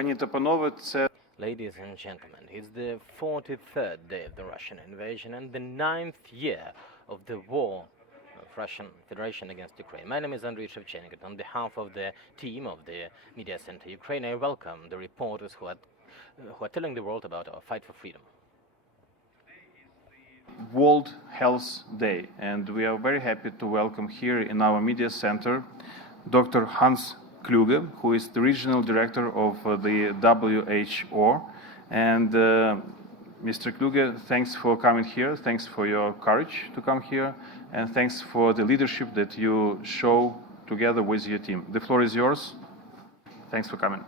Пані та панове, це Ladies and gentlemen, it's the 43rd day of the Russian invasion and the 9th year of the war of Russian Federation against Ukraine. My name is Andriy Shevchenko. On behalf of the team of the Медіацентру Ukraina, I welcome the reporters who are telling the world about our fight for freedom. World Health Day, and we are very happy to welcome here in our media center Dr. Hans Kluge, who is the regional director of the WHO. And Mr. Kluge, thanks for coming here. Thanks for your courage to come here. And thanks for the leadership that you show together with your team. The floor is yours. Thanks for coming.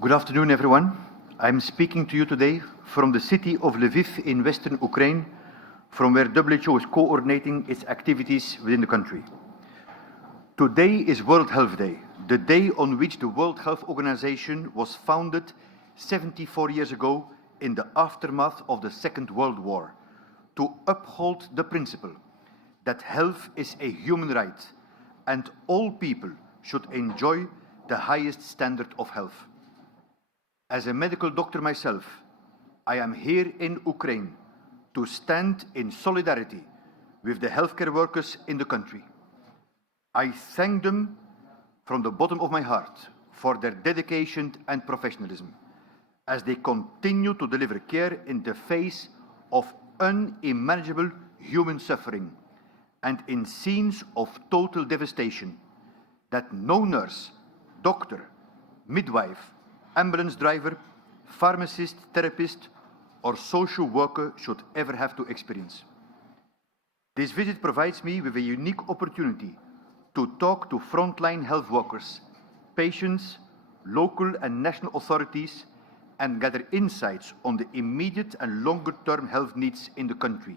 Good afternoon, everyone. I'm speaking to you today from the city of Lviv in western Ukraine, from where WHO is coordinating its activities within the country. Today is World Health Day, the day on which the World Health Organization was founded 74 years ago in the aftermath of the Second World War, to uphold the principle that health is a human right and all people should enjoy the highest standard of health. As a medical doctor myself, I am here in Ukraine to stand in solidarity with the healthcare workers in the country. I thank them from the bottom of my heart for their dedication and professionalism as they continue to deliver care in the face of unimaginable human suffering and in scenes of total devastation that no nurse, doctor, midwife, ambulance driver, pharmacist, therapist, or social worker should ever have to experience. This visit provides me with a unique opportunity to talk to frontline health workers, patients, local and national authorities, and gather insights on the immediate and longer-term health needs in the country,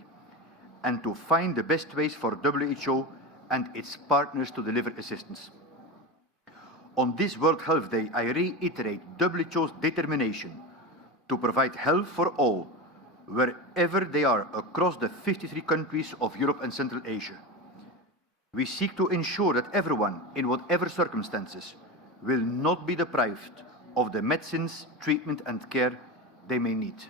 and to find the best ways for WHO and its partners to deliver assistance. On this World Health Day, I reiterate WHO's determination to provide health for all, wherever they are across the 53 countries of Europe and Central Asia. We seek to ensure that everyone, in whatever circumstances, will not be deprived of the medicines, treatment and care they may need.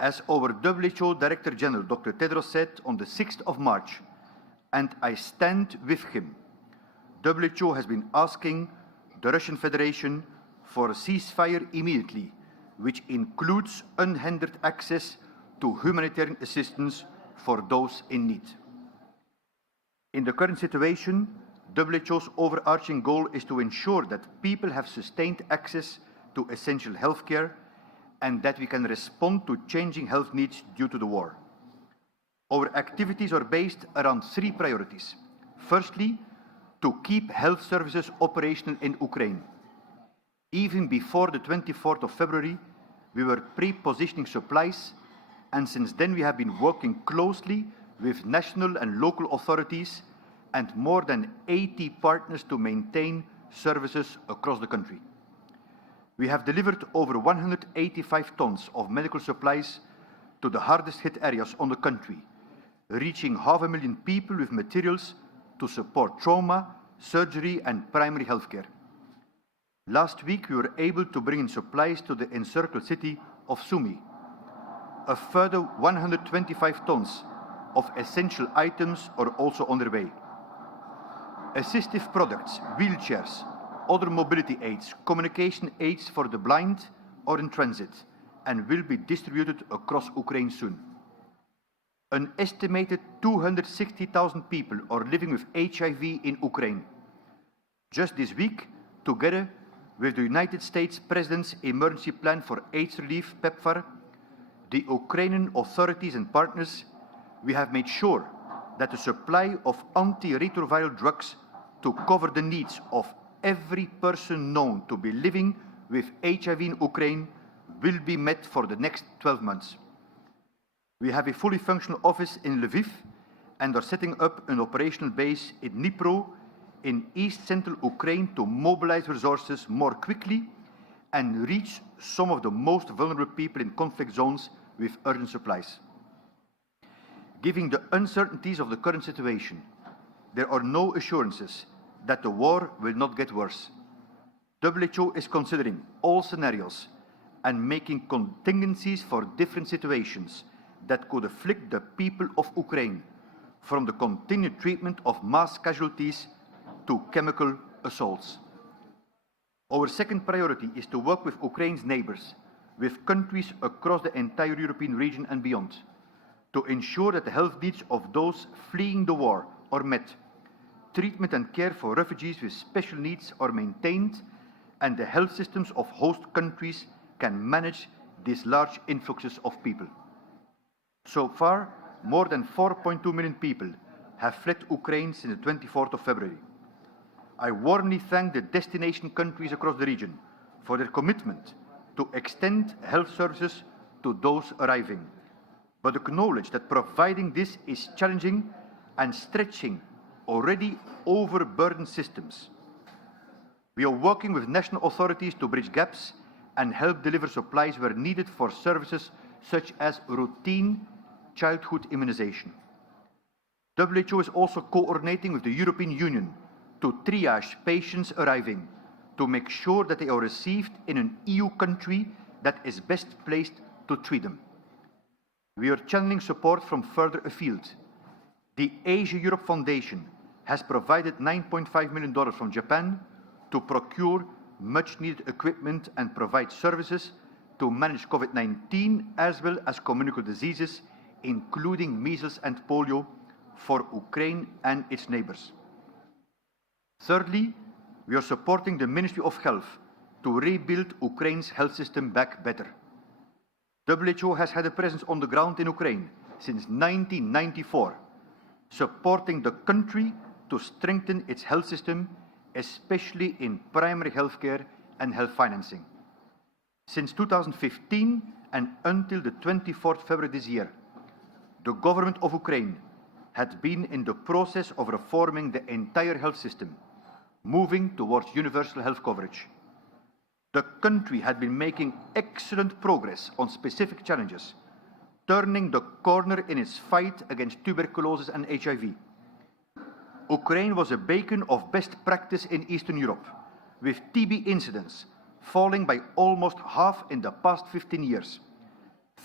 As our WHO Director General Dr. Tedros said on the 6th of March, and I stand with him, WHO has been asking the Russian Federation for a ceasefire immediately, which includes unhindered access to humanitarian assistance for those in need. In the current situation, WHO's overarching goal is to ensure that people have sustained access to essential healthcare and that we can respond to changing health needs due to the war. Our activities are based around three priorities. Firstly, to keep health services operational in Ukraine. Even before the 24th of February, we were pre-positioning supplies, and since then we have been working closely with national and local authorities and more than 80 partners to maintain services across the country. We have delivered over 185 tons of medical supplies to the hardest hit areas on the country, reaching 500,000 people with materials to support trauma, surgery and primary healthcare. Last week we were able to bring in supplies to the encircled city of Sumy. A further 125 tons of essential items are also on their way. Assistive products, wheelchairs, other mobility aids, communication aids for the blind are in transit and will be distributed across Ukraine soon. An estimated 260,000 people are living with HIV in Ukraine. Just this week, together with the United States President's Emergency Plan for AIDS Relief, PEPFAR, the Ukrainian authorities and partners, we have made sure that the supply of antiretroviral drugs to cover the needs of every person known to be living with HIV in Ukraine will be met for the next 12 months. We have a fully functional office in Lviv and are setting up an operational base in Dnipro in East Central Ukraine to mobilize resources more quickly and reach some of the most vulnerable people in conflict zones with urgent supplies. Given the uncertainties of the current situation, there are no assurances that the war will not get worse. WHO is considering all scenarios and making contingencies for different situations that could afflict the people of Ukraine, from the continued treatment of mass casualties to chemical assaults. Our second priority is to work with Ukraine's neighbors, with countries across the entire European region and beyond, to ensure that the health needs of those fleeing the war are met, treatment and care for refugees with special needs are maintained, and the health systems of host countries can manage these large influxes of people. So far, more than 4.2 million people have fled Ukraine since the 24th of February. I warmly thank the destination countries across the region for their commitment to extend health services to those arriving, but acknowledge that providing this is challenging and stretching already overburdened systems. We are working with national authorities to bridge gaps and help deliver supplies where needed for services such as routine childhood immunization. WHO is also coordinating with the European Union to triage patients arriving to make sure that they are received in an EU country that is best placed to treat them. We are channeling support from further afield. The Asia-Europe Foundation has provided $9.5 million from Japan to procure much-needed equipment and provide services to manage COVID-19 as well as communicable diseases, including measles and polio, for Ukraine and its neighbors. Thirdly, we are supporting the Ministry of Health to rebuild Ukraine's health system back better. WHO has had a presence on the ground in Ukraine since 1994, supporting the country to strengthen its health system, especially in primary health care and health financing. Since 2015 and until the 24th February this year, the government of Ukraine had been in the process of reforming the entire health system, moving towards universal health coverage. The country had been making excellent progress on specific challenges, turning the corner in its fight against tuberculosis and HIV. Ukraine was a beacon of best practice in Eastern Europe, with TB incidents falling by almost half in the past 15 years,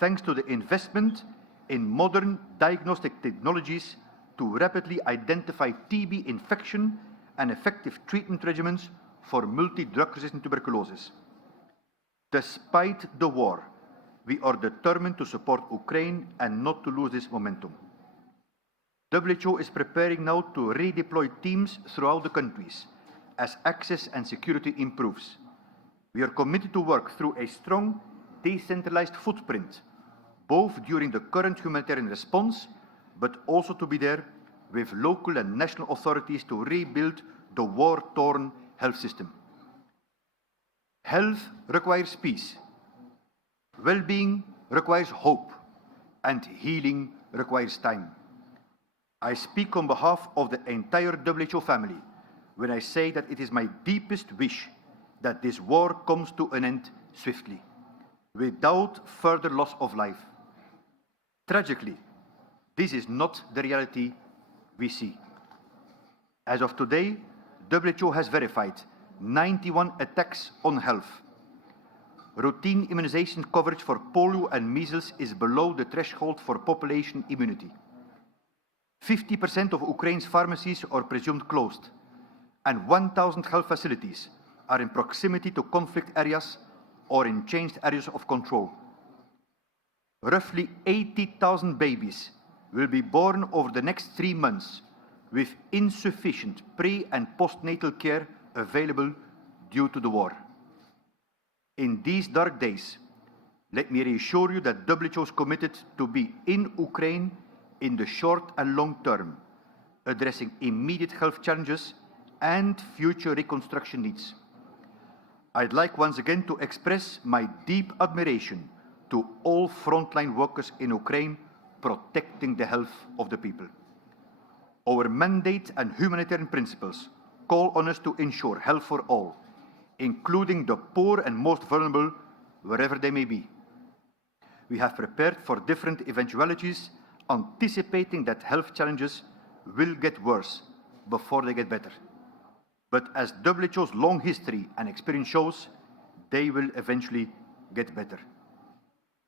thanks to the investment in modern diagnostic technologies to rapidly identify TB infection and effective treatment regimens for multi-drug-resistant tuberculosis. Despite the war, we are determined to support Ukraine and not to lose this momentum. WHO is preparing now to redeploy teams throughout the countries as access and security improves. We are committed to work through a strong, decentralized footprint, both during the current humanitarian response, but also to be there with local and national authorities to rebuild the war-torn health system. Health requires peace. Well-being requires hope, and healing requires time. I speak on behalf of the entire WHO family when I say that it is my deepest wish that this war comes to an end swiftly, without further loss of life. Tragically, this is not the reality we see. As of today, WHO has verified 91 attacks on health. Routine immunization coverage for polio and measles is below the threshold for population immunity. 50% of Ukraine's pharmacies are presumed closed, and 1,000 health facilities are in proximity to conflict areas or in changed areas of control. Roughly 80,000 babies will be born over the next 3 months with insufficient pre- and postnatal care available due to the war. In these dark days, let me reassure you that WHO is committed to be in Ukraine in the short and long term, addressing immediate health challenges and future reconstruction needs. I'd like once again to express my deep admiration to all frontline workers in Ukraine protecting the health of the people. Our mandate and humanitarian principles call on us to ensure health for all, including the poor and most vulnerable, wherever they may be. We have prepared for different eventualities anticipating that health challenges will get worse before they get better. But as WHO's long history and experience shows, they will eventually get better.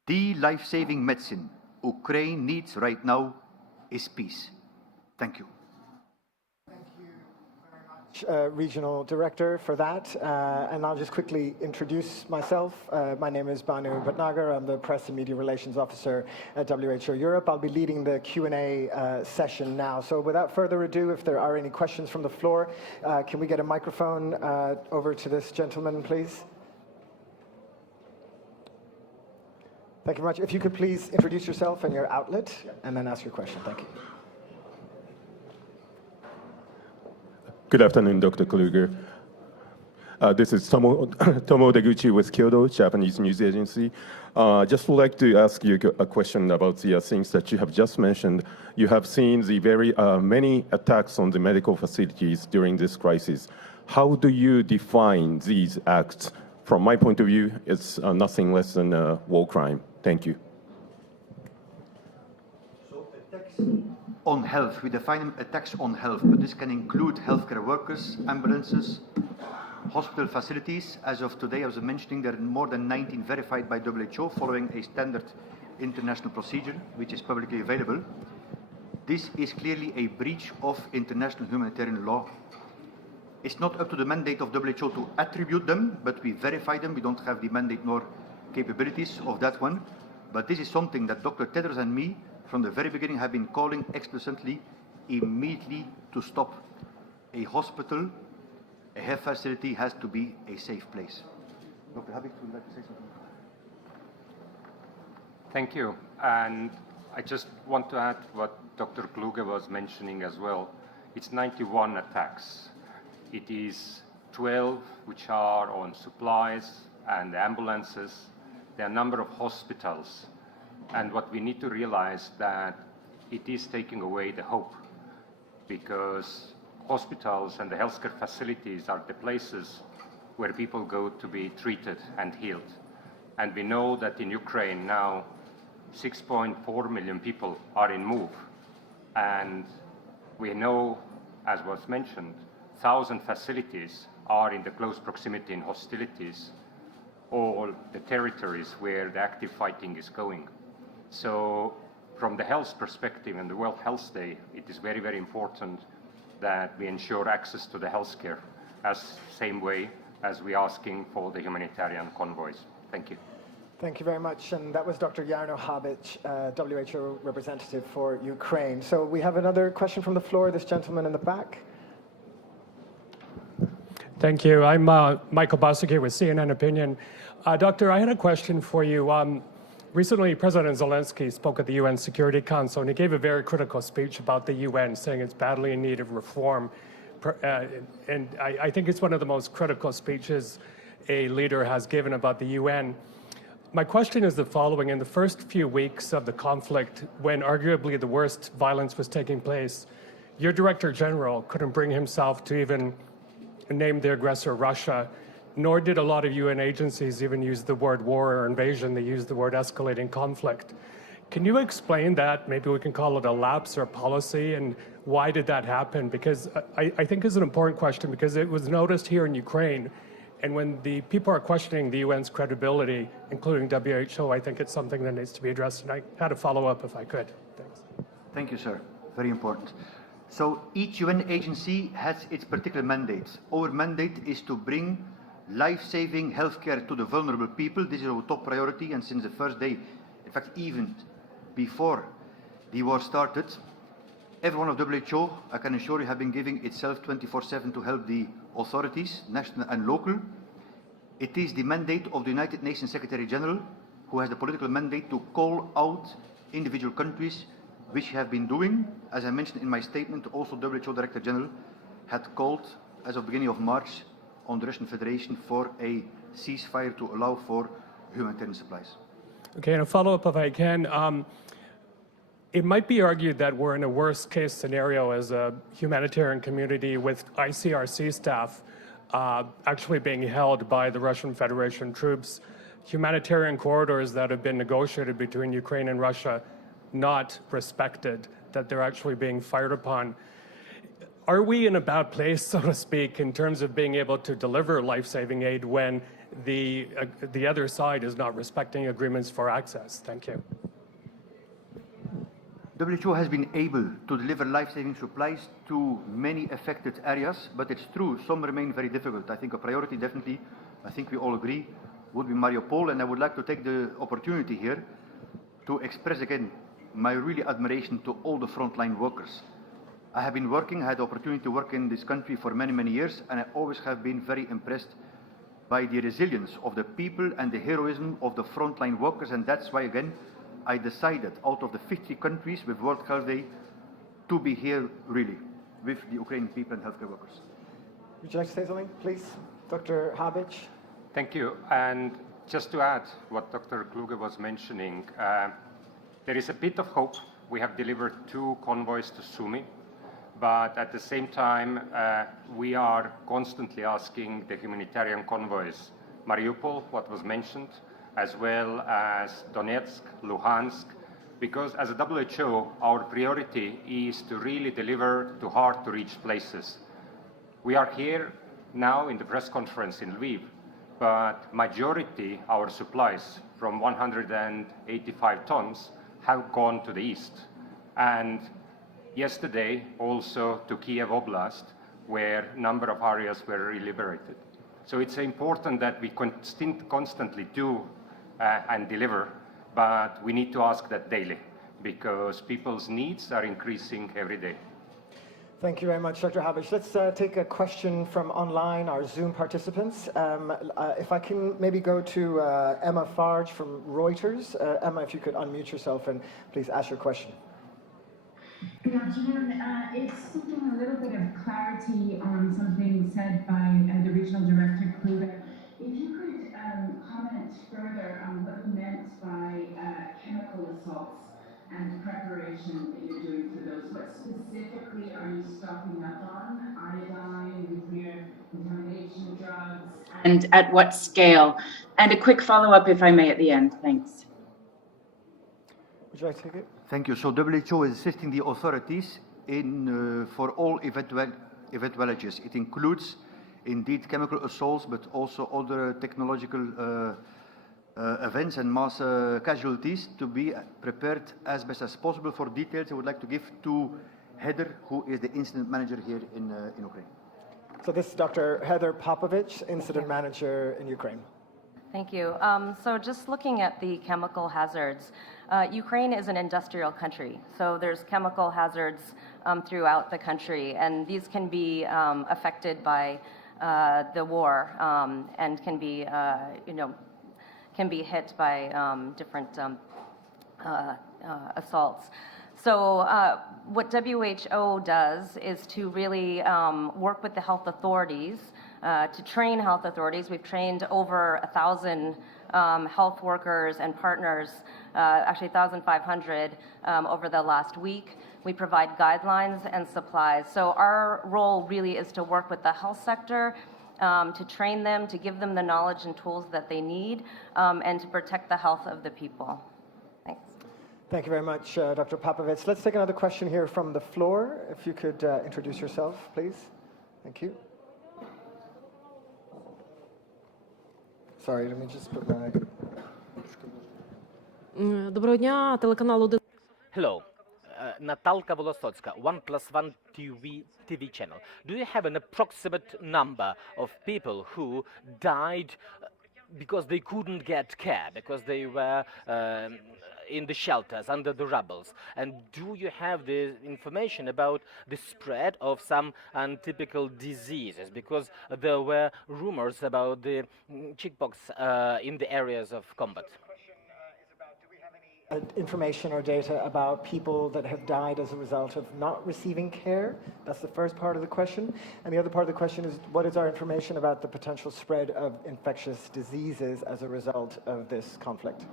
The life-saving medicine Ukraine needs right now is peace. Thank you. Regional Director for that, and I'll just quickly introduce myself. My name is Banu Bhatnagar. I'm the Press and Media Relations Officer at WHO Europe. I'll be leading the Q&A session now. So without further ado, if there are any questions from the floor, can we get a microphone over to this gentleman, please? Thank you very much. If you could please introduce yourself and your outlet, and then ask your question. Thank you. Good afternoon, Dr. Kluger. This is Tomo Deguchi with Kyodo, Japanese news agency. Just would like to ask you a question about the things that you have just mentioned. You have seen the very many attacks on the medical facilities during this crisis. How do you define these acts? From my point of view, it's nothing less than a war crime. Thank you. On health, we define attacks on health, but this can include healthcare workers, ambulances, hospital facilities. As of today, I was mentioning, there are more than 19 verified by WHO following a standard international procedure, which is publicly available. This is clearly a breach of international humanitarian law. It's not up to the mandate of WHO to attribute them, but we verify them. We don't have the mandate nor capabilities of that one. But this is something that Dr. Tedros and me, from the very beginning, have been calling explicitly immediately to stop. A hospital, a health facility has to be a safe place. Dr. Habib, would you like to say something? Thank you. And I just want to add what Dr. Kluge was mentioning as well. It's 91 attacks. It is 12 which are on supplies and ambulances. There are a number of hospitals. And what we need to realize that it is taking away the hope, because hospitals and the healthcare facilities are the places where people go to be treated and healed. And we know that in Ukraine now 6.4 million people are in move. And we know, as was mentioned, 1,000 facilities are in the close proximity in hostilities, all the territories where the active fighting is going. So from the health perspective and the World Health Day, it is very, very important that we ensure access to the healthcare as same way as we're asking for the humanitarian convoys. Thank you. Thank you very much. And that was Dr. Jarno Habic, WHO representative for Ukraine. So we have another question from the floor, this gentleman in the back. Thank you. I'm Michael Bostic with CNN Opinion. Doctor, I had a question for you. Recently, President Zelensky spoke at the UN Security Council, and he gave a very critical speech about the UN, saying it's badly in need of reform. And I think it's one of the most critical speeches a leader has given about the UN. My question is the following. In the first few weeks of the conflict, when arguably the worst violence was taking place, your Director General couldn't bring himself to even name the aggressor Russia, nor did a lot of UN agencies even use the word war or invasion. They used the word escalating conflict. Can you explain that? Maybe we can call it a lapse or policy, and why did that happen? Because I think it's an important question, because it was noticed here in Ukraine, and when the people are questioning the UN's credibility, including WHO, I think it's something that needs to be addressed, and I had a follow-up if I could. Thanks. Thank you, sir. Very important. So each UN agency has its particular mandates. Our mandate is to bring life-saving healthcare to the vulnerable people. This is our top priority, and since the first day, in fact, even before the war started, everyone of WHO, I can assure you, have been giving itself 24/7 to help the authorities, national and local. It is the mandate of the United Nations Secretary General, who has the political mandate to call out individual countries, which have been doing. As I mentioned in my statement, also WHO Director General had called, as of beginning of March, on the Russian Federation for a ceasefire to allow for humanitarian supplies. Okay, and a follow-up if I can. It might be argued that we're in a worst-case scenario as a humanitarian community with ICRC staff actually being held by the Russian Federation troops. Humanitarian corridors that have been negotiated between Ukraine and Russia not respected, that they're actually being fired upon. Are we in a bad place, so to speak, in terms of being able to deliver life-saving aid when the other side is not respecting agreements for access? Thank you. WHO has been able to deliver life-saving supplies to many affected areas, but it's true, some remain very difficult. I think a priority definitely, I think we all agree, would be Mariupol, and I would like to take the opportunity here to express again my really admiration to all the frontline workers. I had the opportunity to work in this country for many, many years, and I always have been very impressed by the resilience of the people and the heroism of the frontline workers, and that's why, again, I decided out of the 50 countries with World Health Day to be here, really, with the Ukrainian people and healthcare workers. Would you like to say something, please? Dr. Habic? Thank you. And just to add what Dr. Kluge was mentioning, there is a bit of hope. We have delivered 2 convoys to Sumy. But at the same time, we are constantly asking the humanitarian convoys, Mariupol, what was mentioned, as well as Donetsk, Luhansk, because as a WHO, our priority is to really deliver to hard-to-reach places. We are here now in the press conference in Lviv, but majority our supplies from 185 tons have gone to the east. And yesterday, also to Kiev Oblast, where a number of areas were re-liberated. So it's important that we constantly do and deliver, but we need to ask that daily, because people's needs are increasing every day. Thank you very much, Dr. Habic. Let's take a question from online, our Zoom participants. If I can maybe go to Emma Farge from Reuters. Emma, if you could unmute yourself and please ask your question. Good afternoon. It's seeking a little bit of clarity on something said by the Regional Director, Kluge. If you could comment further on what you meant by chemical assaults and preparation that you're doing for those. What specifically are you stocking up on? Iodine, nuclear contamination drugs? And at what scale? And a quick follow-up, if I may, at the end. Thanks. Would you like to take it? Thank you. So WHO is assisting the authorities in for all eventualities. It includes indeed chemical assaults, but also other technological events and mass casualties to be prepared as best as possible. For details, I would like to give to Heather, who is the incident manager here in Ukraine. So this is Dr. Heather Popovich, incident manager in Ukraine. Thank you. So just looking at the chemical hazards, Ukraine is an industrial country. So there's chemical hazards throughout the country, and these can be affected by the war and can be, can be hit by different assaults. So what WHO does is to really work with the health authorities, to train health authorities. We've trained over 1,000 health workers and partners, actually 1,500 over the last week. We provide guidelines and supplies. So our role really is to work with the health sector, to train them, to give them the knowledge and tools that they need, and to protect the health of the people. Thanks. Thank you very much, Dr. Popovich. Let's take another question here from the floor. If you could introduce yourself, please. Thank you. Sorry, let me just put my... Доброго дня, телеканал 1. Hello, Natalka Volosotska, 1+1 TV channel. Do you have an approximate number of people who died because they couldn't get care, because they were in the shelters, under the rubbles? And do you have the information about the spread of some untypical diseases? Because there were rumors about the chickenpox in the areas of combat. Information or data about people that have died as a result of not receiving care? That's the first part of the question. And the other part of the question is, what is our information about the potential spread of infectious diseases as a result of this conflict?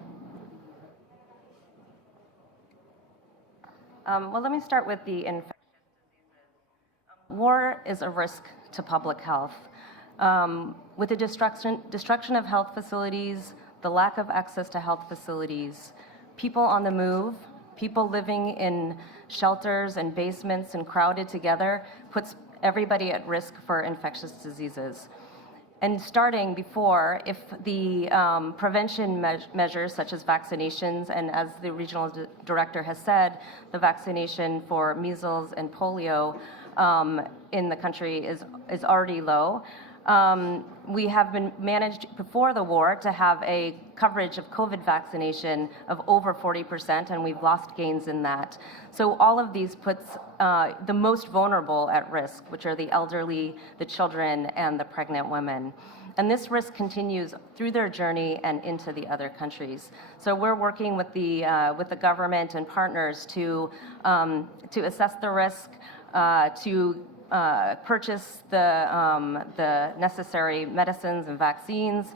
Well, let me start with the infectious diseases. War is a risk to public health. With the destruction of health facilities, the lack of access to health facilities, people on the move, People living in shelters and basements and crowded together puts everybody at risk for infectious diseases. And starting before, if the prevention measures such as vaccinations, and as the regional director has said, the vaccination for measles and polio in the country is already low. We have been managed before the war to have a coverage of COVID vaccination of over 40%, and we've lost gains in that. So all of these puts the most vulnerable at risk, which are the elderly, the children, and the pregnant women. And this risk continues through their journey and into the other countries. So we're working with the government and partners to assess the risk, to purchase the necessary medicines and vaccines,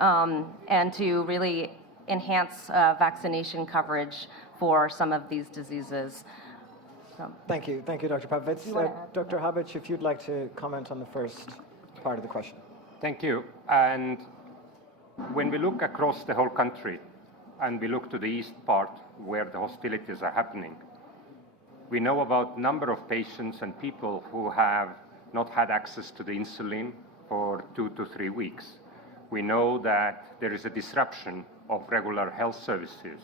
and to really enhance vaccination coverage for some of these diseases. So. Thank you, Dr. Pavlovitz. Dr. Habic, if you'd like to comment on the first part of the question. Thank you. And when we look across the whole country, and we look to the east part where the hostilities are happening, we know about number of patients and people who have not had access to the insulin for 2 to 3 weeks. We know that there is a disruption of regular health services.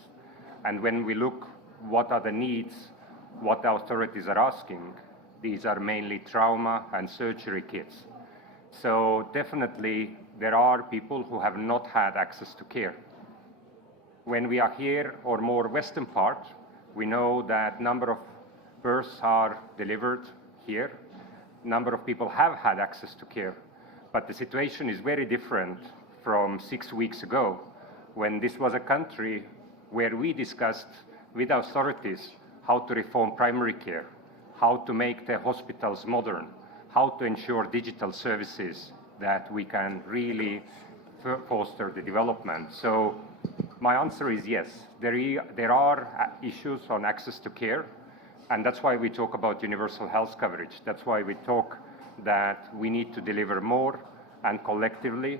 And when we look what are the needs, what the authorities are asking, these are mainly trauma and surgery kits. So definitely there are people who have not had access to care. When we are here or more western part, we know that number of births are delivered here. Number of people have had access to care. But the situation is very different from 6 weeks ago, when this was a country where we discussed with authorities how to reform primary care, how to make the hospitals modern, how to ensure digital services that we can really foster the development. So my answer is yes, there are issues on access to care, and that's why we talk about universal health coverage. That's why we talk that we need to deliver more, and collectively,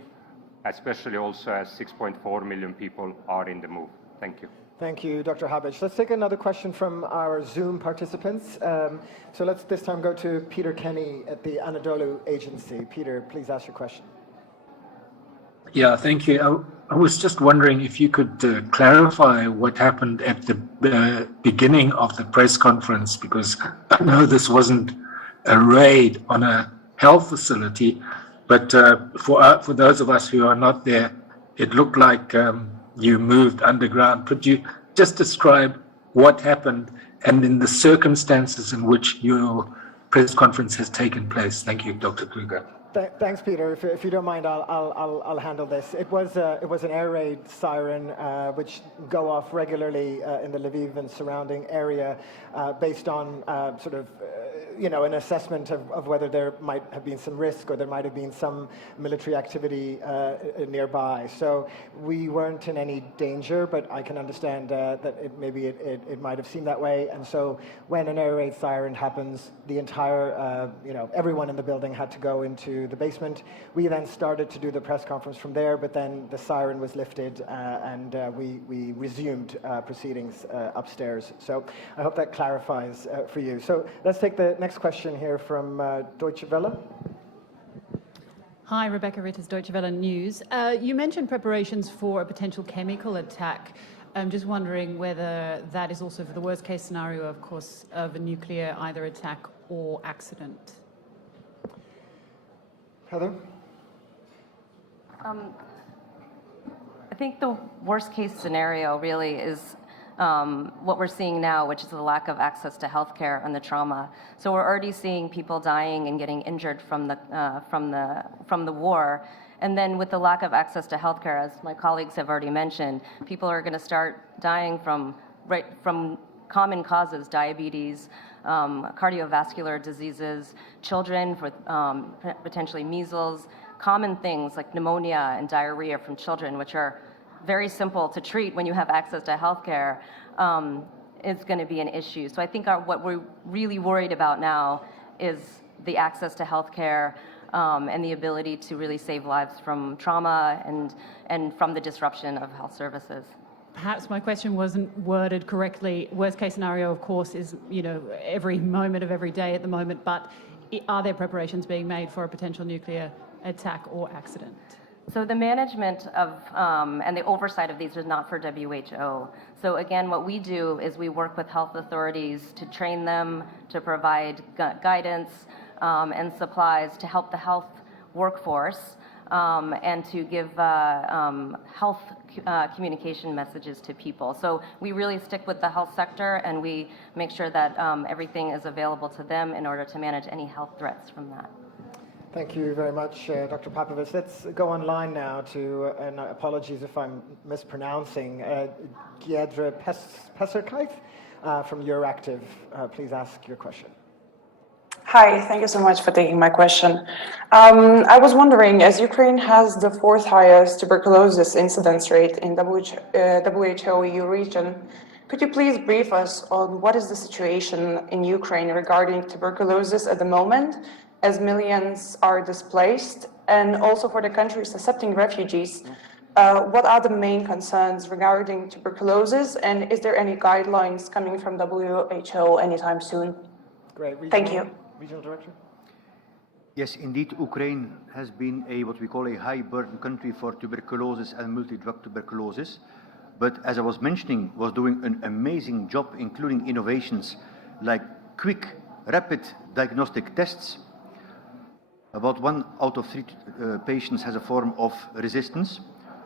especially also as 6.4 million people are in the move. Thank you. Thank you, Dr. Habic. Let's take another question from our Zoom participants. So let's this time go to Peter Kenny at the Anadolu Agency. Peter, please ask your question. Yeah, thank you. I was just wondering if you could clarify what happened at the beginning of the press conference, because I know this wasn't a raid on a health facility, but for those of us who are not there, it looked like you moved underground. Could you just describe what happened and in the circumstances in which your press conference has taken place? Thank you, Dr. Kluger. Thanks, Peter. If you don't mind, I'll handle this. It was an air raid siren which go off regularly in the Lviv and surrounding area, based on an assessment of whether there might have been some risk or there might have been some military activity nearby. So we weren't in any danger, but I can understand that it might have seemed that way. And so when an air raid siren happens, the entire everyone in the building had to go into the basement. We then started to do the press conference from there, but then the siren was lifted and we resumed proceedings upstairs. So I hope that clarifies for you. So let's take the next question here from Deutsche Welle. Hi, Rebecca Ritters, Deutsche Welle News. You mentioned preparations for a potential chemical attack. I'm just wondering whether that is also for the worst case scenario, of course, of a nuclear either attack or accident. Heather? I think the worst case scenario really is what we're seeing now, which is the lack of access to healthcare and the trauma. So we're already seeing people dying and getting injured from the war. And then with the lack of access to healthcare, as my colleagues have already mentioned, people are going to start dying from common causes, diabetes, cardiovascular diseases, children with potentially measles, common things like pneumonia and diarrhea from children, which are very simple to treat when you have access to healthcare, is going to be an issue. So I think what we're really worried about now is the access to healthcare and the ability to really save lives from trauma and from the disruption of health services. Perhaps my question wasn't worded correctly. Worst case scenario, of course, is, you know, every moment of every day at the moment, but are there preparations being made for a potential nuclear attack or accident? So the management of and the oversight of these is not for WHO. So again, what we do is we work with health authorities to train them, to provide guidance and supplies to help the health workforce and to give health communication messages to people. So we really stick with the health sector and we make sure that everything is available to them in order to manage any health threats from that. Thank you very much, Dr. Popovich. Let's go online now to, and apologies if I'm mispronouncing, Giedre Peserkite from Euractiv. Please ask your question. Hi, thank you so much for taking my question. I was wondering, as Ukraine has the 4th highest tuberculosis incidence rate in WHO EU region, could you please brief us on what is the situation in Ukraine regarding tuberculosis at the moment, as millions are displaced, and also for the countries accepting refugees? What are the main concerns regarding tuberculosis, and is there any guidelines coming from WHO anytime soon? Great. Thank you. Regional Director? Yes, indeed, Ukraine has been what we call a high-burden country for tuberculosis and multi-drug tuberculosis. But as I was mentioning, was doing an amazing job, including innovations like quick, rapid diagnostic tests. About 1 out of 3 patients has a form of resistance.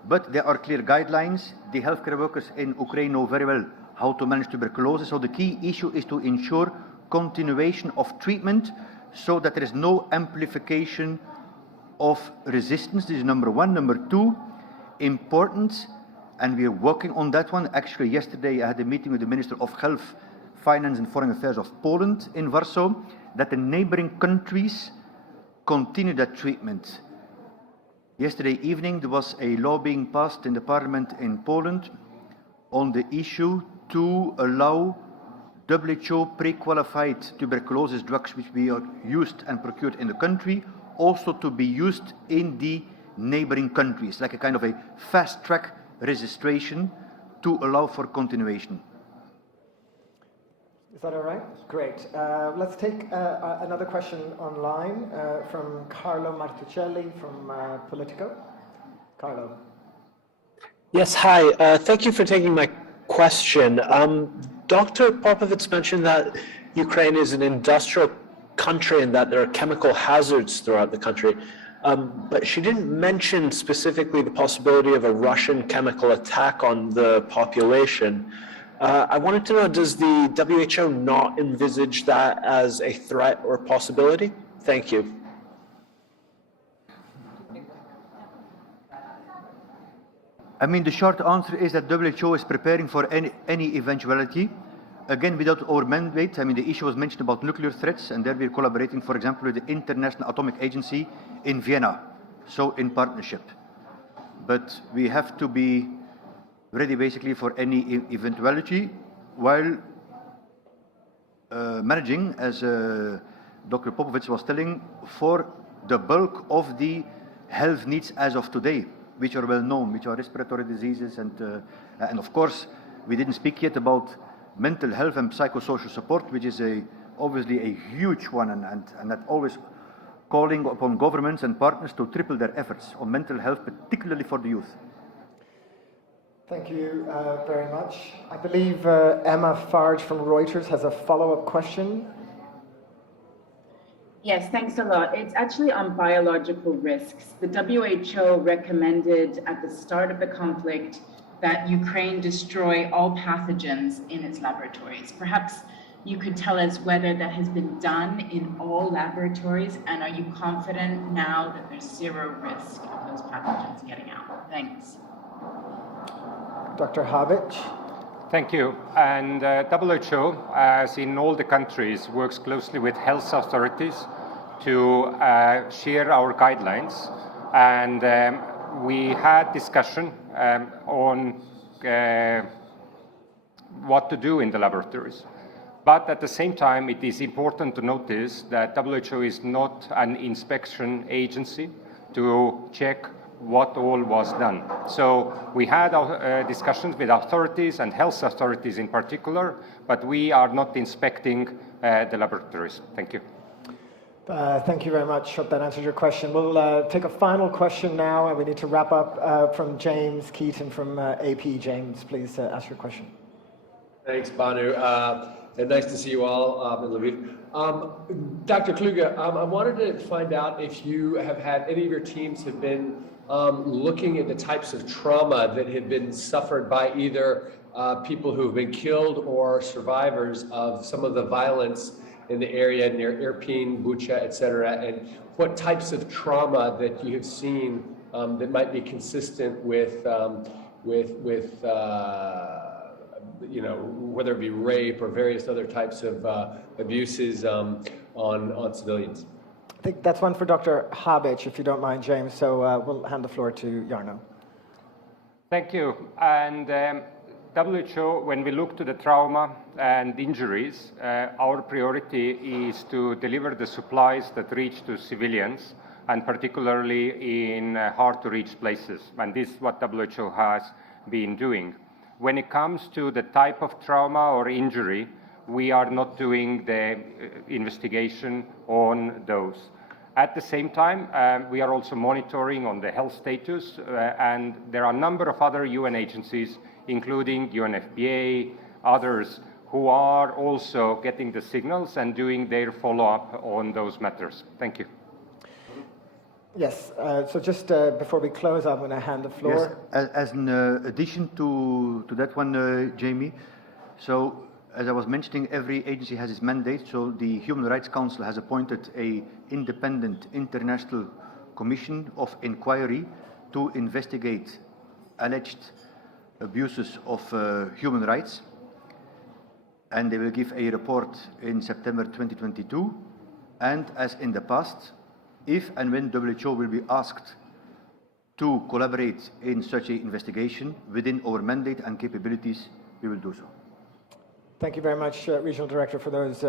But there are clear guidelines. The healthcare workers in Ukraine know very well how to manage tuberculosis. So the key issue is to ensure continuation of treatment so that there is no amplification of resistance. This is number 1. Number 2, important, and we are working on that one. Actually, yesterday I had a meeting with the Minister of Health, Finance and Foreign Affairs of Poland in Warsaw, that the neighboring countries continue that treatment. Yesterday evening there was a law being passed in the parliament in Poland on the issue to allow WHO pre-qualified tuberculosis drugs which we are used and procured in the country also to be used in the neighboring countries, like a kind of a fast-track registration to allow for continuation. Is that all right? Great. Let's take another question online from Carlo Martuccelli from Politico. Carlo. Yes, hi. Thank you for taking my question. Dr. Popovich mentioned that Ukraine is an industrial country and that there are chemical hazards throughout the country. But she didn't mention specifically the possibility of a Russian chemical attack on the population. I wanted to know, does the WHO not envisage that as a threat or possibility? Thank you. I mean, the short answer is that WHO is preparing for any eventuality. Again, without our mandate, I mean, the issue was mentioned about nuclear threats, and there we're collaborating, for example, with the International Atomic Agency in Vienna, so in partnership. But we have to be ready basically for any eventuality while managing, as Dr. Popovich was telling, for the bulk of the health needs as of today, which are well known, which are respiratory diseases, and of course, we didn't speak yet about mental health and psychosocial support, which is obviously a huge one, and that always calling upon governments and partners to triple their efforts on mental health, particularly for the youth. Thank you very much. I believe Emma Farge from Reuters has a follow-up question. Yes, thanks a lot. It's actually on biological risks. The WHO recommended at the start of the conflict that Ukraine destroy all pathogens in its laboratories. Perhaps you could tell us whether that has been done in all laboratories, and are you confident now that there's zero risk of those pathogens getting out? Thanks. Dr. Havich. Thank you. And WHO, as in all the countries, works closely with health authorities to share our guidelines. And we had discussion on what to do in the laboratories. But at the same time, it is important to notice that WHO is not an inspection agency to check what all was done. So we had our discussions with authorities and health authorities in particular, but we are not inspecting the laboratories. Thank you. Thank you very much. Hope that answers your question. We'll take a final question now, and we need to wrap up from James Keaton from AP. James, please ask your question. Thanks, Banu. And nice to see you all in Lviv. Dr. Kluge, I wanted to find out if you have had any of your teams have been looking at the types of trauma that have been suffered by either people who have been killed or survivors of some of the violence in the area near Irpin, Bucha, etc., and what types of trauma that you have seen that might be consistent with you know, whether it be rape or various other types of abuses on civilians. I think that's one for Dr. Habic, if you don't mind, James. So we'll hand the floor to Jarno. Thank you. And WHO, when we look to the trauma and injuries, our priority is to deliver the supplies that reach to civilians, and particularly in hard-to-reach places. And this is what WHO has been doing. When it comes to the type of trauma or injury, we are not doing the investigation on those. At the same time, we are also monitoring on the health status, and there are a number of other UN agencies, including UNFPA, others, who are also getting the signals and doing their follow-up on those matters. Thank you. Yes, so just before we close, I'm going to hand the floor. Yes, as an addition to that one, Jamie, so as I was mentioning, every agency has its mandate, so the Human Rights Council has appointed an independent international commission of inquiry to investigate alleged abuses of human rights, and they will give a report in September 2022, and as in the past, if and when WHO will be asked to collaborate in such an investigation within our mandate and capabilities, we will do so. Thank you very much, Regional Director, for those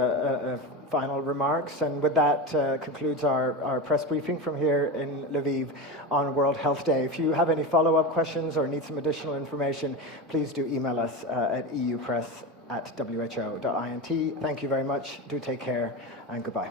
final remarks. And with that concludes our press briefing from here in Lviv on World Health Day. If you have any follow-up questions or need some additional information, please do email us at eupress@who.int. Thank you very much. Do take care, and goodbye.